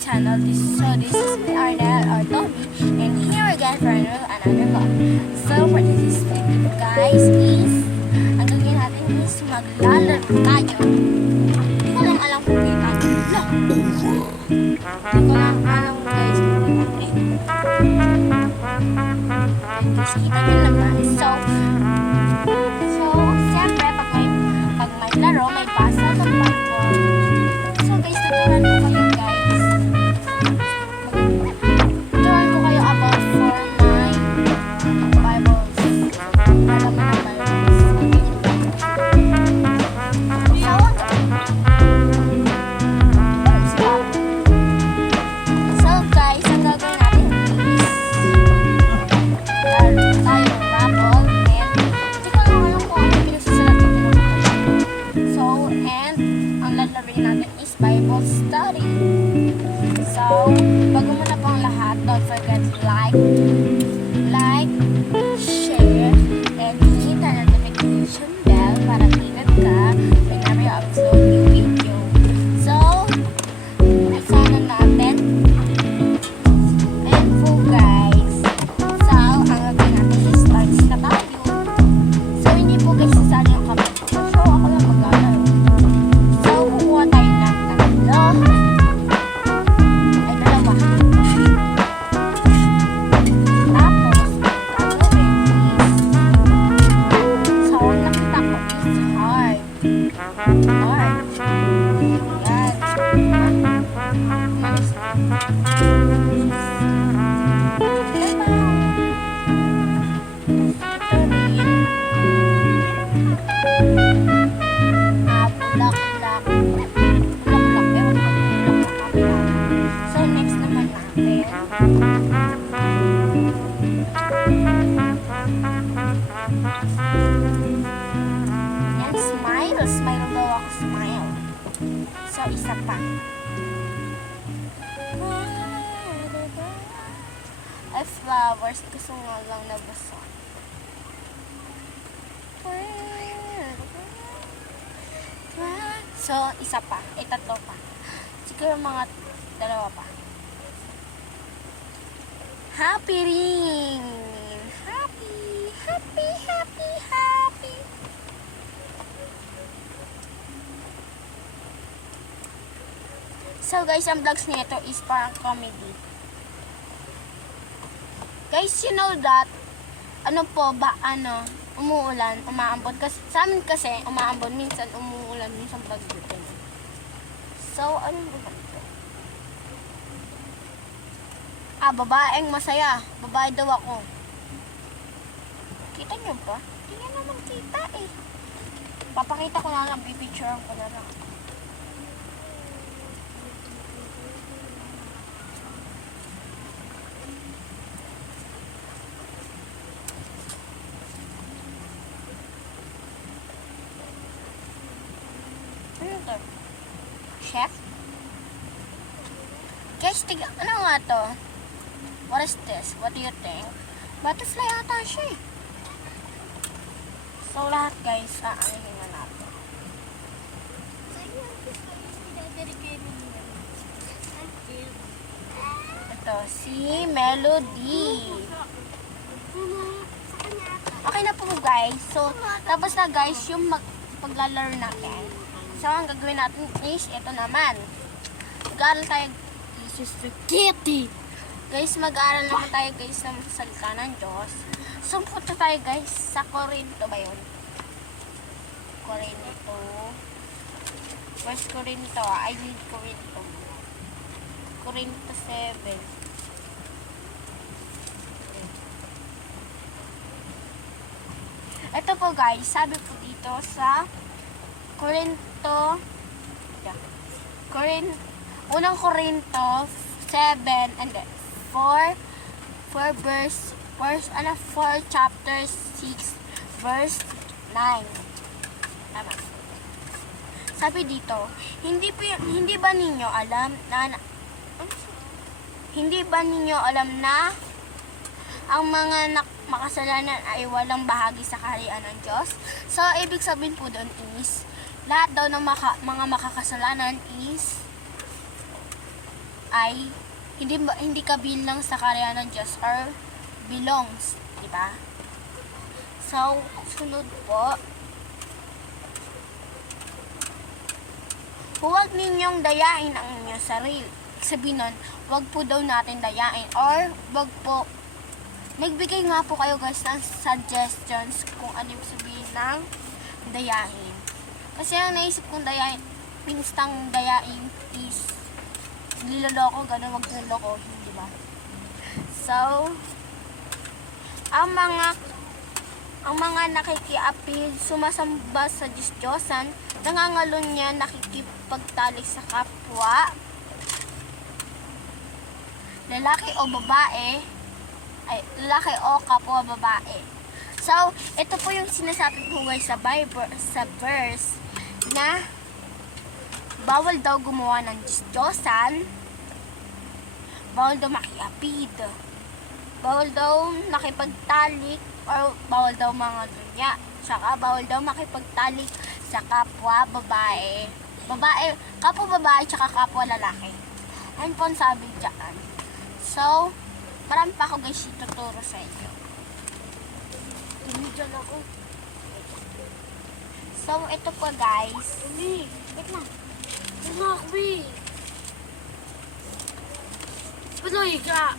channel. This is me, Arnel or Tommy, and here again for another vlog. So for this video guys is, ang gagawin natin is maglalaro tayo. Hindi ko lang alam kung kita. Hindi ko lang alam guys kung kita. Guys, kita nyo naman. So siyempre pag may laro, may basa ng Bible. So guys, tuturuan ko kayo guys. Tuturuan ko kayo about for my Bibles. Halaman ng Bibles. So guys, ang gagawin natin is tayo ng raffle and hindi ko lang alam kung ano pinagsusulat ko. So, and ang lalaroin natin is Bible study. So, bago muna pang lahat, don't forget to like, share, and hit the notification bell para tinad ka whenever you upload new video. So, sana natin. Ayan po guys. So, ang gagawin natin is starts na tayo. So, hindi po guys sasali yung kapit ko. So, ako lang maglalaro. So, kukuha tayo ng tatlo. Ay, dalawa. Tapos, gagawin is, so, nakita ko is hard. Hard. Yan. Malis. So, next naman natin. Yan, smile. Smile daw ako, smile. So, isa pa. Ay, flowers. Gusto nga lang nabasa. So, isa pa. Tatlo pa. Siguro mga dalawa pa. Happy ring! Happy! Happy! Happy! Happy! So guys, ang vlogs nito is parang comedy. Guys, you know that, umuulan, umaambon. Kasi, sa amin kasi, umaambon, minsan umuulan, minsan pagdating. So, anong ba ito? Babaeng masaya. Babae daw ako. Kita nyo ba? Hindi nga naman kita eh. Papakita ko na lang, pipicturean ko na lang. Ano ito? Chef? Guys, ano nga to? What is this? What do you think? Butterfly ata siya eh. So, lahat guys, aanihin na natin. Ito, si Melody. Okay na po guys. So, tapos na guys yung paglalaro natin. So, ang gagawin natin is ito naman. Mag-aaral tayo. This is for Kitty. Guys, mag-aaral naman tayo guys ng salita ng Diyos. So, punta tayo guys sa Corinto ba yun? Corinto. First Corinto. I need Corinto. Corinto 7. Ito po guys, sabi po dito sa Corinto. Unang Corinto 7 and then 4 chapter 6 verse 9. Tama. Sabi dito, hindi ba ninyo alam na ang mga makasalanan ay walang bahagi sa kaharian ng Diyos? So, ibig sabihin po doon is lahat daw ng mga makakasalanan is ay hindi kabilang sa karya ng Diyos or belongs, di ba? So, sunod po, huwag ninyong dayain ang inyong sarili. Ibig sabihin nun, huwag po daw natin dayain or huwag po, nagbigay nga po kayo guys ng suggestions kung ano yung sabihin ng dayain. Kasi ang naisip kong dayain, pinstang dayain is niloloko, gano'n, wag nilokohin, di ba? So, ang mga nakikiapil, sumasamba sa Diyos-Diyosan, nangangalon niya, nakikipagtalik sa kapwa, lalaki o babae, lalaki o kapwa babae. So, ito po yung sinasabi ko guys sa Bible, sa verse, na bawal daw gumawa ng Diyos-Diyosan, bawal daw makiapid, bawal daw nakipagtalik, or bawal daw mga dunya, tsaka bawal daw makipagtalik sa kapwa babae, kapwa babae, tsaka kapwa lalaki. Ayun po ang sabi dyan. So, marami pa ako guys ituturo sa inyo. Dyan ako. So, ito po guys. Wait lang. Panoy ka!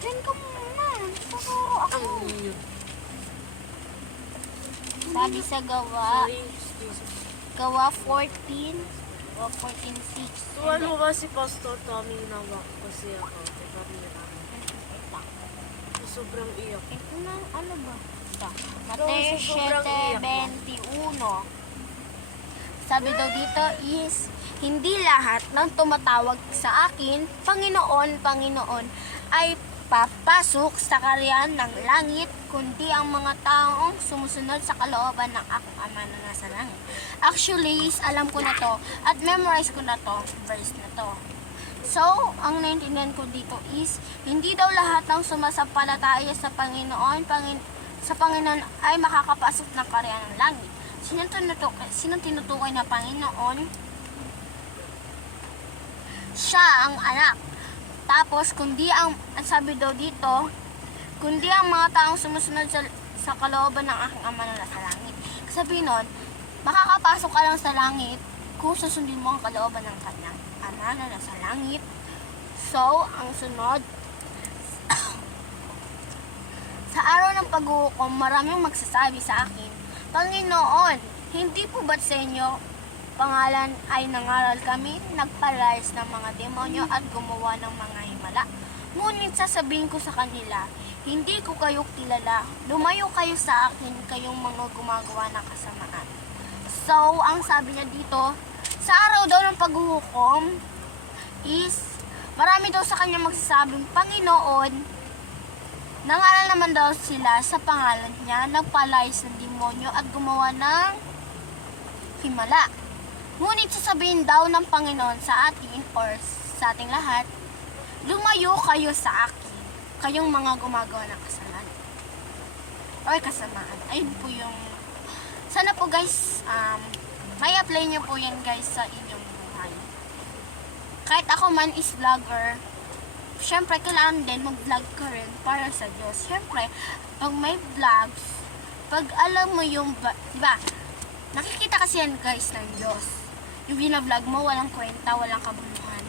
Diyan ka muna. Tuturo ako. Sabi sa gawa 14, gawa 14:6. Tuwan mo ba si Pastor Tommy Nawak kasi ako? Sobrang iyak. Ito na, ano ba? So, Mateo sobrang iyak 7:21. Sabi daw dito is, hindi lahat ng tumatawag sa akin, Panginoon, Panginoon, ay papasok sa karyan ng langit, kundi ang mga taong sumusunod sa kalooban ng aking Ama na nasa langit. Actually, alam ko na to, at memorize ko na to, verse na to. So, ang naintindihan ko dito is, hindi daw lahat ng sumasampalataya sa Panginoon, sa Panginoon ay makakapasok ng karyan ng langit. Sinong tinutukoy na Panginoon? Siya ang anak. Tapos, ang sabi daw dito, kundi ang mga taong sumusunod sa kalooban ng aking Ama na nasa langit. Sabi nun, makakapasok ka lang sa langit kung susundin mo ang kalooban ng kanyang Ama na nasa langit. So, ang sunod, sa araw ng paghuhukom, maraming magsasabi sa akin, Panginoon, hindi po ba't sa inyo pangalan ay nangaral kami, nagpalayas ng mga demonyo at gumawa ng mga himala? Ngunit sasabihin ko sa kanila, hindi ko kayo kilala, lumayo kayo sa akin, kayong mga gumagawa ng kasamaan. So, ang sabi niya dito, sa araw daw ng paghuhukom is, marami daw sa kanya magsasabing, Panginoon, nangaral naman daw sila sa pangalan niya, nagpalayas ng demonyo at gumawa ng himala. Ngunit sasabihin daw ng Panginoon sa atin or sa ating lahat, lumayo kayo sa akin, kayong mga gumagawa ng kasalanan or kasamaan. Ayun po yung, sana po guys, may apply nyo po yan guys sa inyong buhay. Kahit ako man is vlogger, syempre, kailangan din mag-vlog ka rin para sa Diyos. Syempre, pag may vlogs, pag alam mo yung, diba, nakikita kasi yan guys ng Diyos. Yung bina-vlog mo, walang kwenta, walang kabuluhan.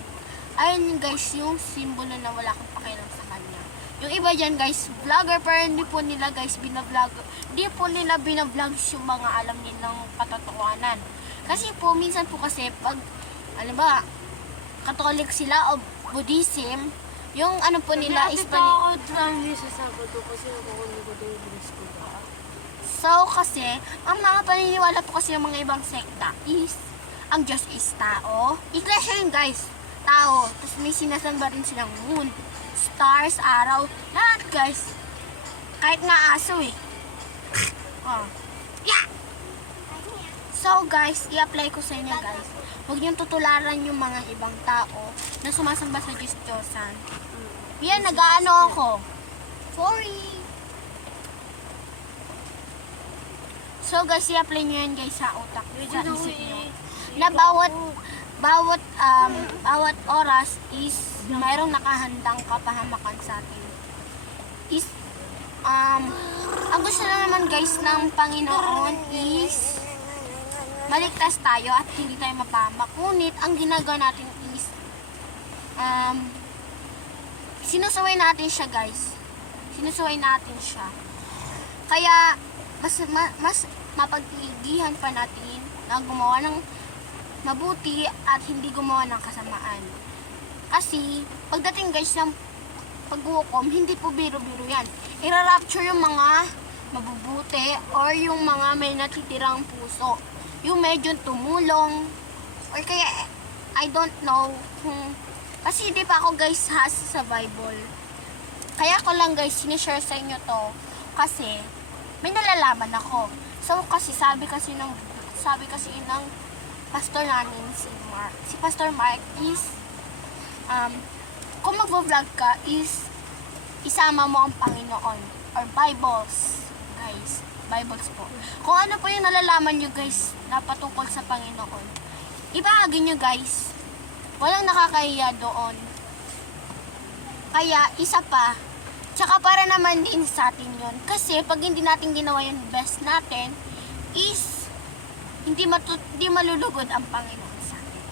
Ayun guys, yung simbolo na wala kang pakialam sa Kanya. Yung iba dyan guys, vlogger, pero hindi po nila guys bina-vlog. Hindi po nila bina-vlogs yung mga alam nilang katotohanan. Kasi po, minsan po kasi, pag, alam ba, Catholic sila o Buddhism, yung ano po nila is ako trans sa Sabado kasi ako ko doon yung school. So kasi, ang mga paniniwala po kasi ng mga ibang sekta is, ang Diyos is tao. Iglesia yun guys, tao. Tapos may sinasamba rin silang moon, stars, araw, lahat guys. Kahit nga aso eh. Oh. Yeah! So guys, i-apply ko sa inyo guys. Huwag niyong tutularan yung mga ibang tao na sumasamba sa Diyos-Diyosan. Yan, nag-ano ako. Sorry. So guys, i-apply nyo yan guys sa utak. Sa isip nyo. Na bawat oras is mayroong nakahandang kapahamakan sa atin. Is ang gusto na naman guys ng Panginoon is maligtas tayo at hindi tayo mapahamak. Ngunit ang ginagawa natin is sinusuway natin siya guys. Sinusuway natin siya. Kaya mas mapagpiligihan pa natin na gumawa ng mabuti at hindi gumawa ng kasamaan. Kasi pagdating guys ng pag-uukom, hindi po biro-biro yan. I-rapture yung mga mabubuti or yung mga may natitirang puso. Yung medyo tumulong or kaya I don't know kasi hindi pa ako guys sa Bible. Kaya ko lang guys sinishare sa inyo to kasi may nalalaman ako. So kasi sabi kasi ng pastor namin si Pastor Mark is kung mag-vlog ka is isama mo ang Panginoon or Bibles guys, Bibles po. Kung ano po yung nalalaman nyo guys na patungkol sa Panginoon, ibahagi nyo guys. Walang nakakahiya doon. Kaya isa pa, tsaka para naman din sa atin yun. Kasi pag hindi natin ginawa yung best natin is hindi malulugod ang Panginoon sa atin.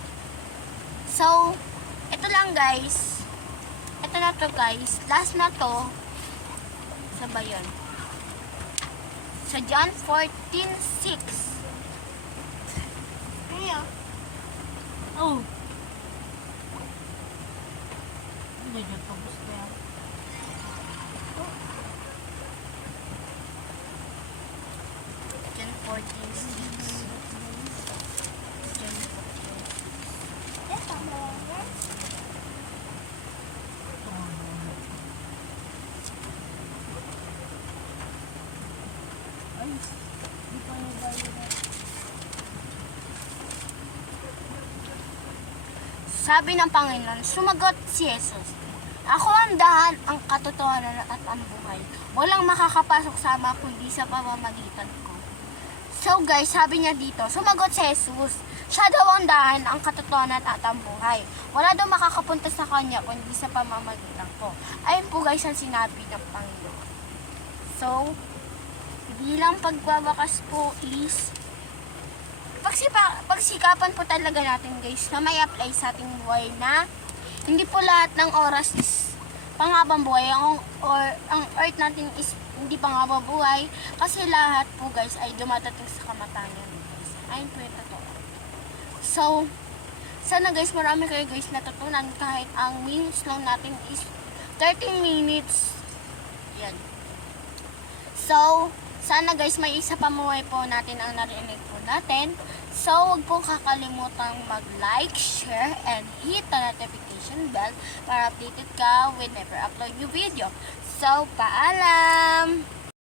So, ito lang guys. Ito na to guys. Last na to. Sa ba yun? Sa John 14:6. Ayan. Oh. Hindi dyan pa gusto yan. John 14:6. John 14:6. Ay, di pa yung bayo na. Sabi ng Panginoon, sumagot si Jesus, "Ako ang daan, ang katotohanan at ang buhay. Walang makakapasok sa Ama kundi sa pamamagitan ko." So guys, sabi niya dito, sumagot si Jesus, siya daw ang daan, ang katotohanan at ang buhay. Wala daw makakapunta sa kanya kundi sa pamamagitan ko. Ayun po guys ang sinabi ng Panginoon. So, bilang pagbabakas po is pagsikapan po talaga natin guys na may apply sa ating buhay na hindi po lahat ng oras is panghabang buhay or ang earth natin is hindi panghabang buhay kasi lahat po guys ay dumadating sa kamatayan guys. Ayun po yung totoo. So, sana guys marami kayo guys natutunan kahit ang minutes lang natin is 30 minutes. Yan. So, sana guys may isa pa mabuhay po natin ang narinig po natin. So, huwag po kakalimutang mag-like, share, and hit the notification bell para updated ka whenever upload new video. So, paalam!